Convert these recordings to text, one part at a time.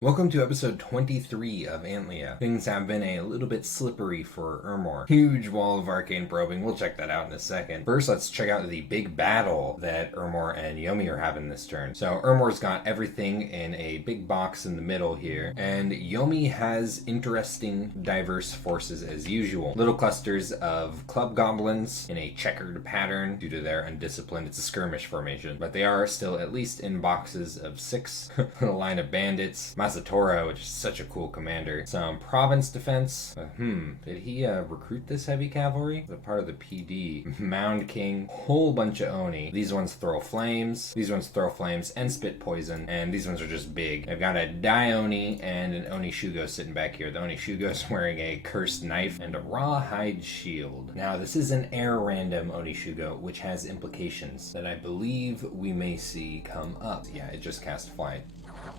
Welcome to episode 23 of Antlia. Things have been a little bit slippery for Ermor. Huge wall of arcane probing, we'll check that out in a second. First, let's check out the big battle that Ermor and Yomi are having this turn. So Ermor's got everything in a big box in the middle here, and Yomi has interesting, diverse forces as usual. Little clusters of club goblins in a checkered pattern due to their undisciplined. It's a skirmish formation, but they are still at least in boxes of 6. A line of bandits, Masatora, which is such a cool commander. Some province defense. Did he recruit this heavy cavalry? The part of the PD. Mound King. Whole bunch of Oni. These ones throw flames. These ones throw flames and spit poison. And these ones are just big. I've got a Dioni and an Oni Shugo sitting back here. The Oni Shugo's wearing a cursed knife and a rawhide shield. Now, this is an air random Oni Shugo, which has implications that I believe we may see come up. Yeah, it just cast flight.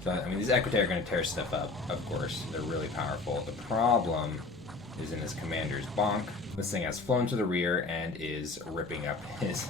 So, I mean, these Equite are going to tear stuff up, of course. They're really powerful. The problem is in his commander's bonk. This thing has flown to the rear and is ripping up his...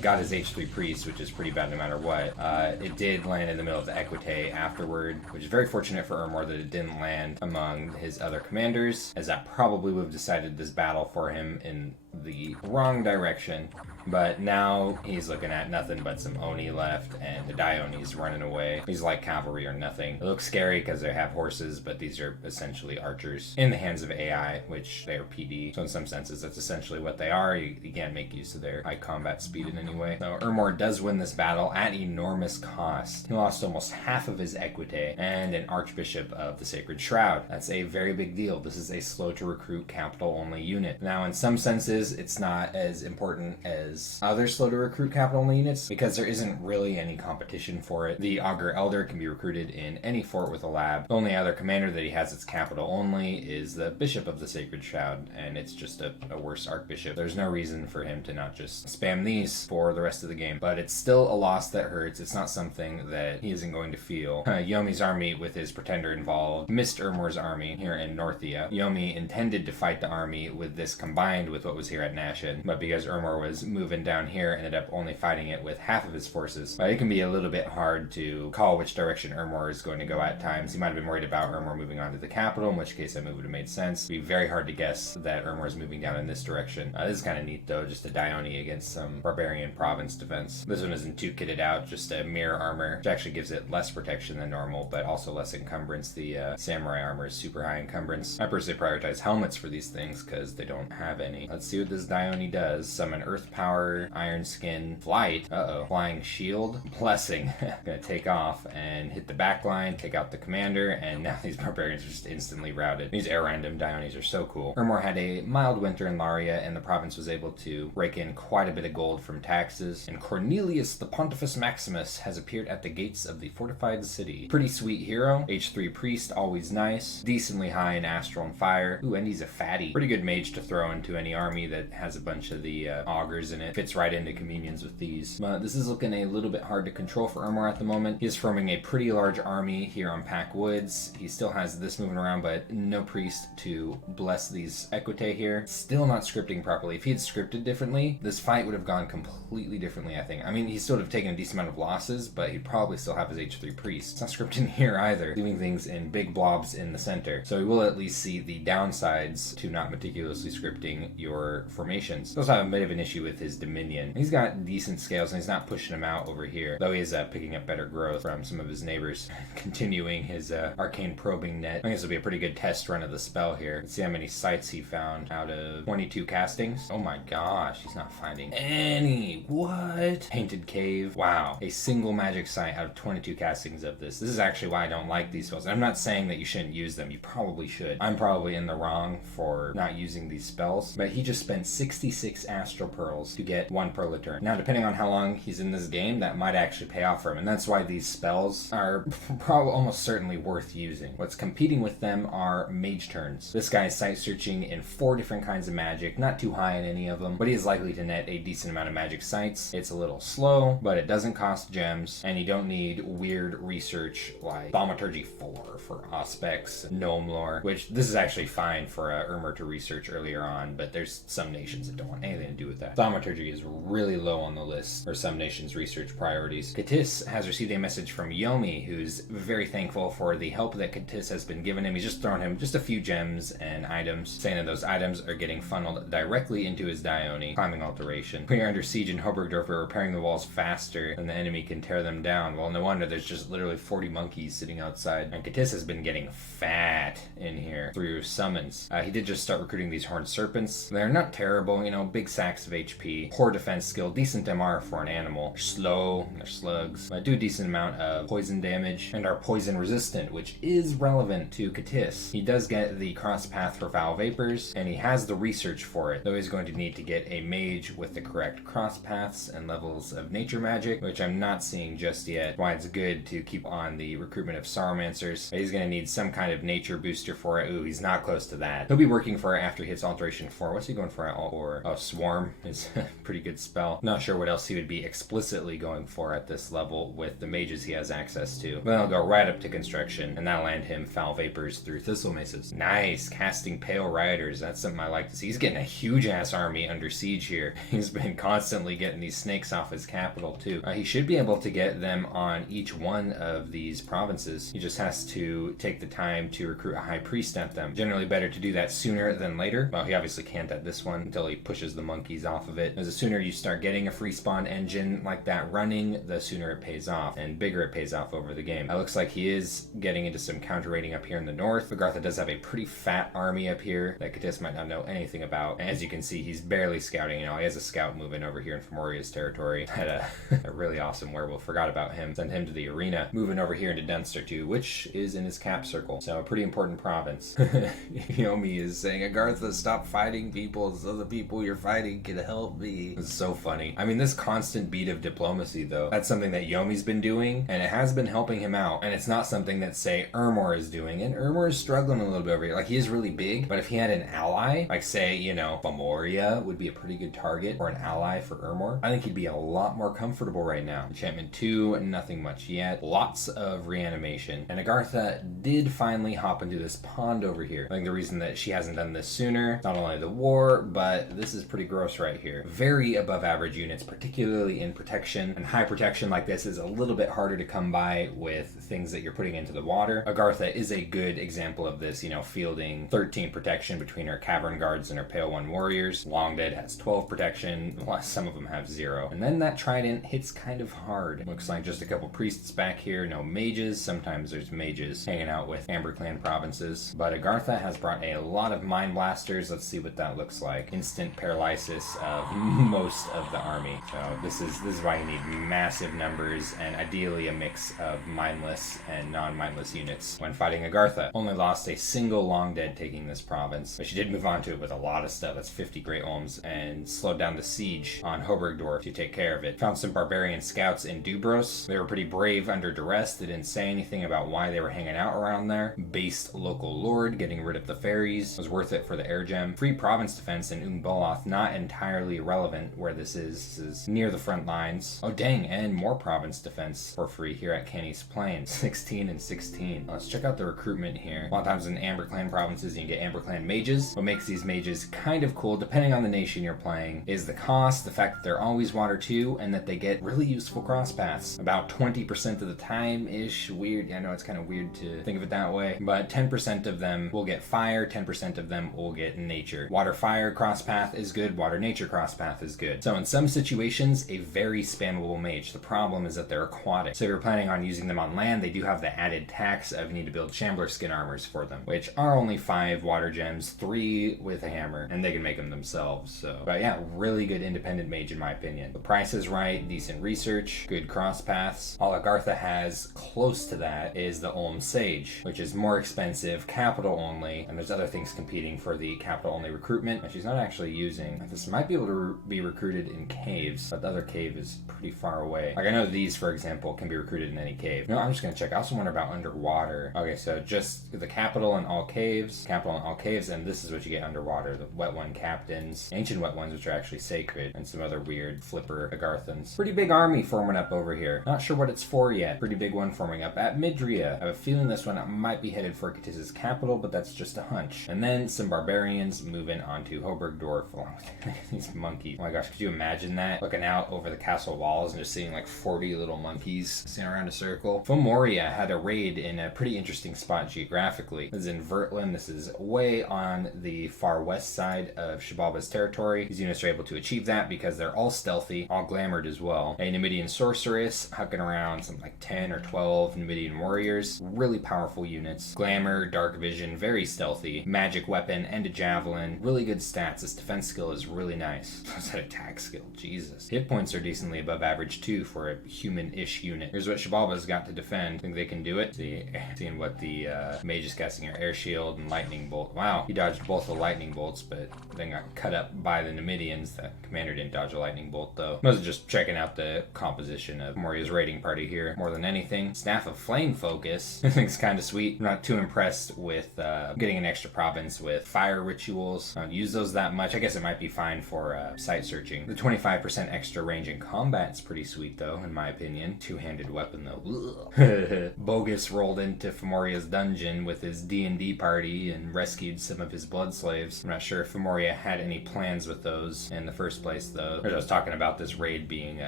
got his H3 Priest, which is pretty bad no matter what. It did land in the middle of the Equite afterward, which is very fortunate for Ermor that it didn't land among his other commanders, as that probably would have decided this battle for him in the wrong direction. But now he's looking at nothing but some Oni left, and the Dioni's running away. These like cavalry or nothing. It looks scary because they have horses, but these are essentially archers in the hands of AI, which they are PD. So in some senses, that's essentially what they are. You can't make use of their high combat speed in any way. So Ermor does win this battle at enormous cost. He lost almost half of his Equite and an Archbishop of the Sacred Shroud. That's a very big deal. This is a slow to recruit capital only unit. Now in some senses, it's not as important as other slow to recruit capital only units because there isn't really any competition for it. The Augur Elder can be recruited in any fort with a lab. The only other commander that he has that's capital only is the Bishop of the Sacred Shroud, and it's just a worse Archbishop. There's no reason for him to not just spam these for the rest of the game, but it's still a loss that hurts. It's not something that he isn't going to feel. Yomi's army with his pretender involved missed Ermor's army here in Northia. Yomi intended to fight the army with this combined with what was here at Nashin, but because Ermor was moving down here, ended up only fighting it with half of his forces. It can be a little bit hard to call which direction Ermor is going to go at times. He might have been worried about Ermor moving on to the capital, in which case that move would have made sense. It'd be very hard to guess that Ermor is moving down in this direction. This is kind of neat though, just a Dioni against some barbarian province defense. This one isn't too kitted out, just a mirror armor, which actually gives it less protection than normal, but also less encumbrance. The samurai armor is super high encumbrance. I personally prioritize helmets for these things because they don't have any. Let's see what this Dioni does. Summon Earth Power, Iron Skin, Flight, Flying Shield, Blessing. Gonna take off and hit the back line, take out the commander, and now these barbarians are just instantly routed. These air random Dionis are so cool. Ermor had a mild winter in Laria, and the province was able to rake in quite a bit of gold from taxes, and Cornelius the Pontifex Maximus has appeared at the gates of the fortified city. Pretty sweet hero. H3 Priest, always nice. Decently high in Astral and Fire. Ooh, and he's a fatty. Pretty good mage to throw into any army that has a bunch of the augurs in it. Fits right into communions with these. But this is looking a little bit hard to control for Ermor at the moment. He is forming a pretty large army here on Pack Woods. He still has this moving around, but no priest to bless these Equite here. Still not scripting properly. If he had scripted differently, this fight would have gone completely differently, I think. I mean, he still would have taken a decent amount of losses, but he'd probably still have his H3 priest. It's not scripting here either, doing things in big blobs in the center. So we will at least see the downsides to not meticulously scripting your formations. He also have a bit of an issue with his Dominion. He's got decent scales and he's not pushing them out over here, though he is picking up better growth from some of his neighbors. Continuing his arcane probing net. I think this will be a pretty good test run of the spell here. Let's see how many sites he found out of 22 castings. Oh my gosh, he's not finding any. What? Painted Cave. Wow. A single magic site out of 22 castings of this. This is actually why I don't like these spells. I'm not saying that you shouldn't use them. You probably should. I'm probably in the wrong for not using these spells, but he just spent 66 Astral Pearls to get 1 pearl a turn. Now, depending on how long he's in this game, that might actually pay off for him, and that's why these spells are probably almost certainly worth using. What's competing with them are mage turns. This guy is site searching in 4 different kinds of magic, not too high in any of them, but he is likely to net a decent amount of magic sites. It's a little slow, but it doesn't cost gems, and you don't need weird research like Thaumaturgy 4 for Auspex, Gnome lore, which this is actually fine for Ermor to research earlier on, but there's some nations that don't want anything to do with that. Thaumaturgy is really low on the list for some nations' research priorities. Katis has received a message from Yomi, who's very thankful for the help that Katis has been given him. He's just thrown him just a few gems and items, saying that those items are getting funneled directly into his Dione climbing alteration. We are under siege in Hobart Door. We're repairing the walls faster than the enemy can tear them down. Well, no wonder there's just literally 40 monkeys sitting outside. And Katis has been getting fat in here through summons. He did just start recruiting these horned serpents. They're not terrible, you know, big sacks of HP, poor defense skill, decent MR for an animal. They're slow, they're slugs, but do a decent amount of poison damage, and are poison resistant, which is relevant to Katis. He does get the cross path for foul vapors, and he has the research for it, though he's going to need to get a mage with the correct cross paths and levels of nature magic, which I'm not seeing just yet. Why it's good to keep on the recruitment of Sauromancers. He's going to need some kind of nature booster for it. Ooh, he's not close to that. He'll be working for it after he hits Alteration 4. What's he going for? Oh, Swarm is a pretty good spell. Not sure what else he would be explicitly going for at this level with the mages he has access to. Then I'll go right up to Construction, and that'll land him Foul Vapors through Thistle Maces. Nice! Casting Pale Riders. That's something I like to see. He's getting a huge-ass army under siege here. He's been constantly getting these snakes off his capital, too. He should be able to get them on each one of these provinces. He just has to take the time to recruit a High Priest at them. Generally better to do that sooner than later. Well, he obviously can't at this one until he pushes the monkeys off of it. As the sooner you start getting a free spawn engine like that running, the sooner it pays off, and bigger it pays off over the game. It looks like he is getting into some counter raiding up here in the north. Agartha does have a pretty fat army up here that Katis might not know anything about. And as you can see, he's barely scouting. You know, he has a scout moving over here in Fomoria's territory. Had a really awesome werewolf. Forgot about him. Send him to the arena. Moving over here into Dunster too, which is in his cap circle. So a pretty important province. Yomi is saying, Agartha, stop fighting people so the people you're fighting can help me. It's so funny. I mean, this constant beat of diplomacy, though, that's something that Yomi's been doing, and it has been helping him out. And it's not something that, say, Ermor is doing. And Ermor is struggling a little bit over here. Like, he is really big, but if he had an ally, like, say, you know, Fomoria would be a pretty good target for an ally for Ermor, I think he'd be a lot more comfortable right now. Enchantment 2, nothing much yet. Lots of reanimation. And Agartha did finally hop into this pond over here. I think the reason that she hasn't done this sooner, not only the war, but this is pretty gross right here. Very above average units, particularly in protection. And high protection like this is a little bit harder to come by with things that you're putting into the water. Agartha is a good example of this, you know, fielding 13 protection between her Cavern Guards and her Pale One Warriors. Longdead has 12 protection, some of them have 0. And then that Trident hits kind of hard. Looks like just a couple priests back here, no mages. Sometimes there's mages hanging out with Amber Clan provinces. But Agartha has brought a lot of Mind Blasters. Let's see what that looks like. Instant paralysis of most of the army. So this is why you need massive numbers and ideally a mix of mindless and non-mindless units when fighting Agartha. Only lost a single Longdead taking this province, but she did move on to it with a lot of stuff. That's 50 Great Olms, and slowed down the siege on Hobart Door to take care of it. Found some barbarian scouts in Dubros. They were pretty brave under duress. They didn't say anything about why they were hanging out around there. Based local lord, getting rid of the ferries was worth it for the air gem. Free province defense in Umboloth, not entirely irrelevant where this is. This is near the front lines. Oh dang, and more province defense for free here at Kenny's Plains. 16 and 16. Let's check out the recruitment here. A lot of times in Amber Clan provinces you can get Amber Clan mages. What makes these mages kind of cool, depending on the nation you're playing, is the cost, the fact that they're always water 2, and that they get really useful cross paths. About 20% of the time-ish. Weird. I know it's kind of weird to think of it that way, but 10% of them will get fire, 10% of them will get nature. Water fire cross path is good, water nature cross path is good. So in some situations, a very spammable mage. The problem is that they're aquatic. So if you're planning on using them on land, they do have the added tax of you need to build Shambler skin armors for them, which are only 5 water gems, 3 with a hammer, and they can make them themselves. So, but yeah, really good independent mage in my opinion. The price is right, decent research, good cross paths. All Agartha has close to that is the Olm Sage, which is more expensive, capital only, and there's other things competing for the capital only recruitment, and she's not actually using. This might be able to be recruited in caves, but the other cave is pretty far away. Like I know these, for example, can be recruited in any cave. No, I'm just gonna check. I also wonder about underwater. Okay, so just the capital and all caves, and this is what you get underwater. The wet one captains, ancient wet ones, which are actually sacred, and some other weird flipper Agarthans. Pretty big army forming up over here. Not sure what it's for yet. Pretty big one forming up at Midria. I have a feeling this one might be headed for Katis's capital, but that's just a hunch. And then some barbarians moving onto to Hobart Door along with these monkeys. Oh my gosh, could you imagine that? Looking out over the castle walls and just seeing like 40 little monkeys sitting around a circle. Fomoria had a raid in a pretty interesting spot geographically. This is in Vertlin. This is way on the far west side of Cheb Alba's territory. These units are able to achieve that because they're all stealthy, all glamored as well. A Numidian sorceress hucking around something like 10 or 12 Numidian warriors. Really powerful units. Glamour, dark vision, very stealthy. Magic weapon and a javelin. Really good stats. This defense skill is really nice. What's that attack skill? Jesus. Hit points are decently above average too for a human-ish unit. Here's what Cheb Alba's got to defend. Think they can do it? Seeing what the mage is casting here. Air shield and lightning bolt. Wow. He dodged both the lightning bolts, but then got cut up by the Numidians. The commander didn't dodge a lightning bolt though. I was just checking out the composition of Moria's raiding party here more than anything. Staff of Flame Focus. I think it's kind of sweet. I'm not too impressed with getting an extra province with fire rituals. I don't use those that much. I guess it might be fine for sight searching. The 25% extra range in combat is pretty sweet though, in my opinion. Two-handed weapon though. Bogus rolled into Fomoria's dungeon with his D&D party and rescued some of his blood slaves. I'm not sure if Fomoria had any plans with those in the first place though. I was talking about this raid being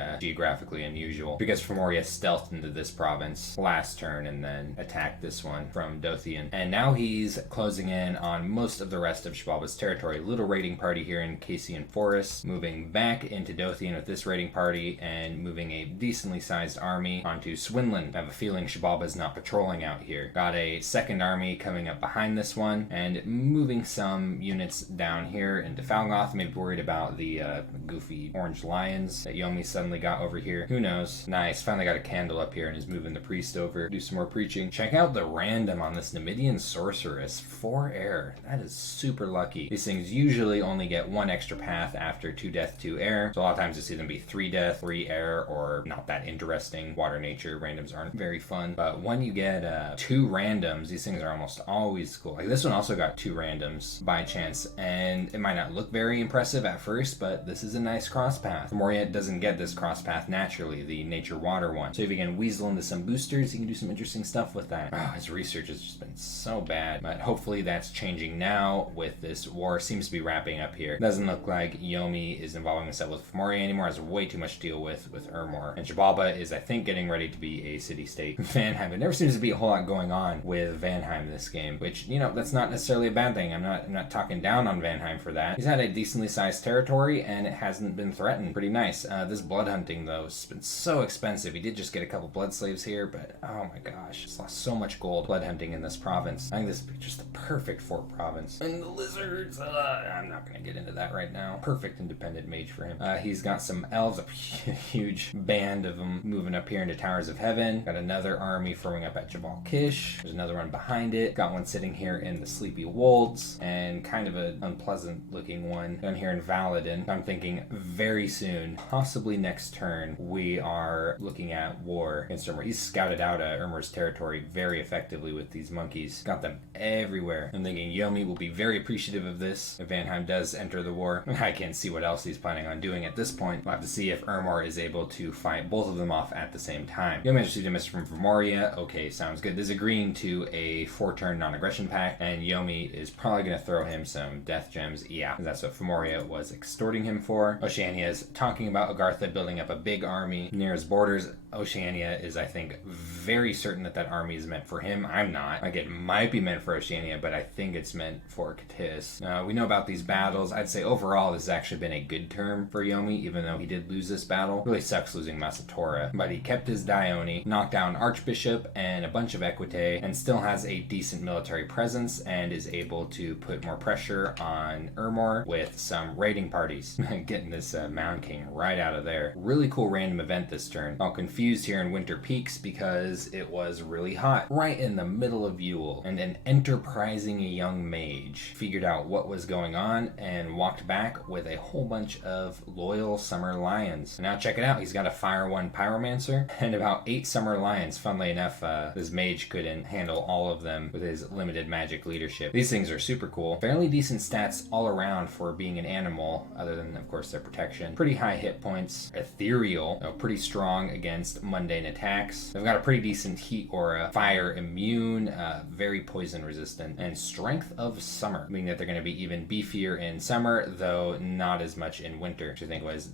geographically unusual because Fomoria stealthed into this province last turn and then attacked this one from Dothian. And now he's closing in on most of the rest of Cheb Alba's territory. Little raiding party here in Cassian Forest, moving back into Dothian with this raiding party and moving a decently sized army onto Swindlin. I have a feeling Cheb Alba's not patrolling out here. Got a second army coming up behind this one and moving some units down here into Falgoth. Maybe worried about the goofy orange lions that Yomi suddenly got over here. Who knows? Nice. Finally got a candle up here and is moving the priest over. Do some more preaching. Check out the random on this Numidian sorceress. 4 air. That is super lucky. These things usually only get 1 extra path after 2 death, 2 air. So a lot of times you see them be 3 death, 3 air, or not that interesting. Water nature randoms aren't very fun. But when you get 2 randoms, these things are almost always cool. Like this one also got 2 randoms by chance, and it might not look very impressive at first, but this is a nice cross path. Moria doesn't get this cross path naturally, the nature water one. So if you can weasel into some boosters, you can do some interesting stuff with that. Oh, his research has just been so bad, but hopefully that's changing now with this war. Seems to be wrapping up here. Doesn't look like Yomi is involving himself with Moria anymore. Has way too much to deal with Ermor. And Cheb Alba is, I think, getting ready to be a city-state. Vanheim. There never seems to be a whole lot going on with Vanheim this game, which, you know, that's not necessarily a bad thing. I'm not talking down on Vanheim for that. He's had a decently sized territory and it hasn't been threatened. Pretty nice. This blood hunting though has been so expensive. He did just get a couple blood slaves here, but oh my gosh, he's lost so much gold blood hunting in this province. I think this would be just the perfect fort province. And the lizards, I'm not gonna get into that right now. Perfect independent mage for him. He's got some elves, a huge band of them moving up here into Towers of Heaven. Got another army forming up at Jabal Kish. There's another one behind it. Got one sitting here in the Sleepy Wolds, and kind of an unpleasant looking one down here in Valadin. I'm thinking very soon, possibly next turn, we are looking at war against Ermor. He's scouted out Ermor's territory very effectively with these monkeys. Got them everywhere. I'm thinking Yomi will be very appreciative of this if Vanheim does enter the war. I can't see what else he's planning on doing at this point. We'll have to see if Ermor is able to fight both of them off at the same time. Yomi received a miss from Moria. Okay, sounds good. This is agreeing to a 4-turn non-aggression pact, and Yomi is probably going to throw him some death gems. Yeah, that's what Fomoria was extorting him for. Oceania is talking about Agartha building up a big army near his borders. Oceania is, I think, very certain that army is meant for him. I'm not. Like, it might be meant for Oceania, but I think it's meant for Katis. We know about these battles. I'd say overall this has actually been a good term for Yomi, even though he did lose this battle. Really sucks losing Masatora, but he kept his Dione, knocked down Archbishop and a bunch of Equite, and still has a decent military presence and is able to put more pressure on Ermor with some raiding parties. Getting this Mound King right out of there. Really cool random event this turn. All confused here in Winter Peaks because it was really hot right in the middle of Yule, and an enterprising young mage figured out what was going on and walked back with a whole bunch of loyal summer lions. Now check it out, he's got a Fire 1 Pyromancer and about 8 summer lions. Funnily enough, this mage couldn't handle all of them with his limited magic leadership. These things are super cool. Fairly decent stats all around for being an animal, other than of course their protection. Pretty high hit points. Ethereal, pretty strong against mundane attacks. They've got a pretty decent heat aura, fire immune, very poison resistant, and strength of summer, meaning that they're going to be even beefier beefier in summer, though not as much in winter, which I think was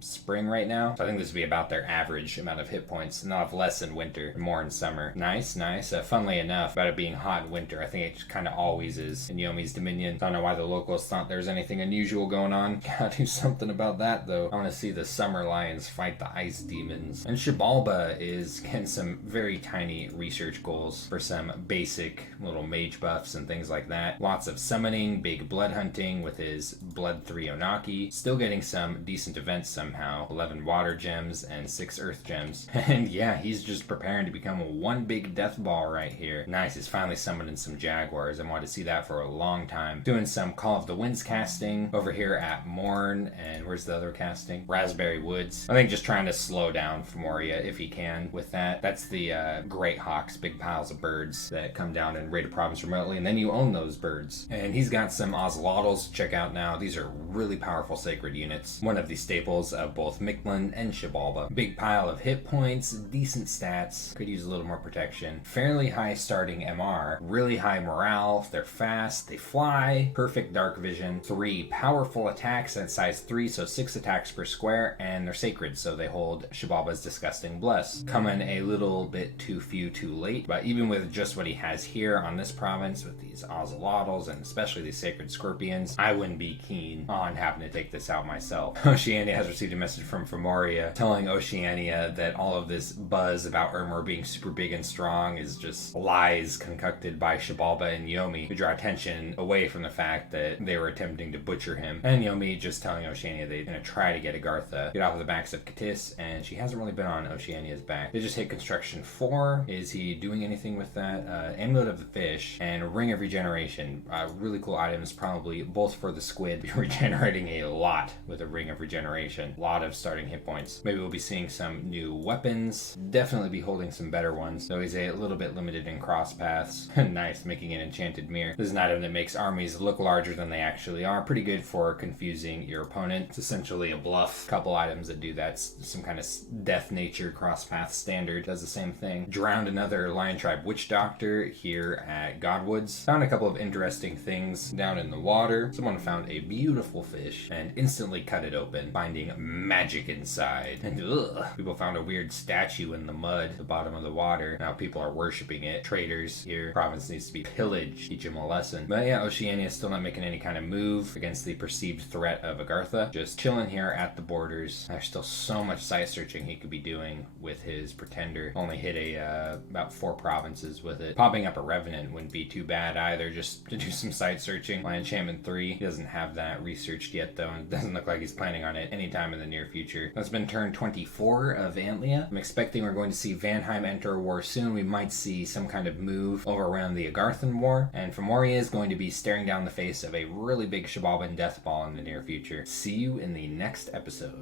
spring right now. So I think this would be about their average amount of hit points, and they'll have less in winter, more in summer. Nice. Funnily enough, about it being hot in winter, I think it kind of always is in Yomi's Dominion. Don't know why the locals thought there was anything unusual going on. Gotta do something about that, though. I want to see the summer lions fight the ice demons. And Cheb Alba is getting some very tiny research goals for some basic little mage buffs and things like that. Lots of summoning, big blood hunting with his Blood 3 Onaki. Still getting some decent events somehow. 11 water gems and 6 earth gems. And yeah, he's just preparing to become one big death ball right here. Nice, he's finally summoning some jaguars. I wanted to see that for a long time. Doing some Call of the Winds casting over here at Morn, and where's the other casting? Raspberry Woods. I think just trying to slow down Femoria if he can with that. That's the Great Hawks, big piles of birds that come down and raid a province remotely, and then you own those birds. And he's got some Ocelotls to check out now. These are really powerful sacred units. One of the staples of both Mictlan and Cheb Alba. Big pile of hit points, decent stats, could use a little more protection. Fairly high starting MR, really high morale, they're fast, they fly, perfect dark vision, 3 powerful attacks at size 3, so 6 attacks per square, and they're sacred, so they hold Cheb Alba's Disgusting Bless. Coming a little bit too few too late, but even with just what he has here on this province, with these Ocelotls and especially these sacred scorpions, I wouldn't be keen on having to take this out myself. Oceania has received a message from Femoria telling Oceania that all of this buzz about Ermor being super big and strong is just lies concocted by Cheb Alba and Yomi to draw attention away from the fact that they were attempting to butcher him. And Yomi just telling Oceania they're going to try to get Agartha, get off of the backs of Katis, and she hasn't really been on Oceania's back. They just hit construction 4. Is he doing anything with that? Amulet of the Fish and Ring of Regeneration. Really cool items, probably both for the squid. Regenerating a lot with a Ring of Regeneration. A lot of starting hit points. Maybe we'll be seeing some new weapons. Definitely be holding some better ones, though he's a little bit limited in cross paths. Nice, making an enchanted mirror. This is an item that makes armies look larger than they actually are. Pretty good for confusing your opponent. It's essentially a bluff. Couple items that do that. Some kind of death nature cross path standard does the same thing. Drowned another Lion Tribe Witch Doctor here at Godwoods. Found a couple of interesting things down in the water. Someone found a beautiful fish and instantly cut it open, finding magic inside. And people found a weird statue in the mud at the bottom of the water. Now people are worshipping it. Traders here. Province needs to be pillaged. Teach them a lesson. But yeah, Oceania is still not making any kind of move against the perceived threat of Agartha. Just chilling here at the borders. There's still so much site searching he could be doing with his Pretender. Only hit about 4 provinces with it. Popping up a Revenant wouldn't be too bad either, just to do some site searching. My enchantment 3, he doesn't have that researched yet though, and it doesn't look like he's planning on it anytime in the near future. That's been turn 24 of Antlia. I'm expecting we're going to see Vanheim enter a war soon. We might see some kind of move over around the Agarthan War, and Femoria is going to be staring down the face of a really big Cheb Alba Death Ball in the near future. See you in the next episode.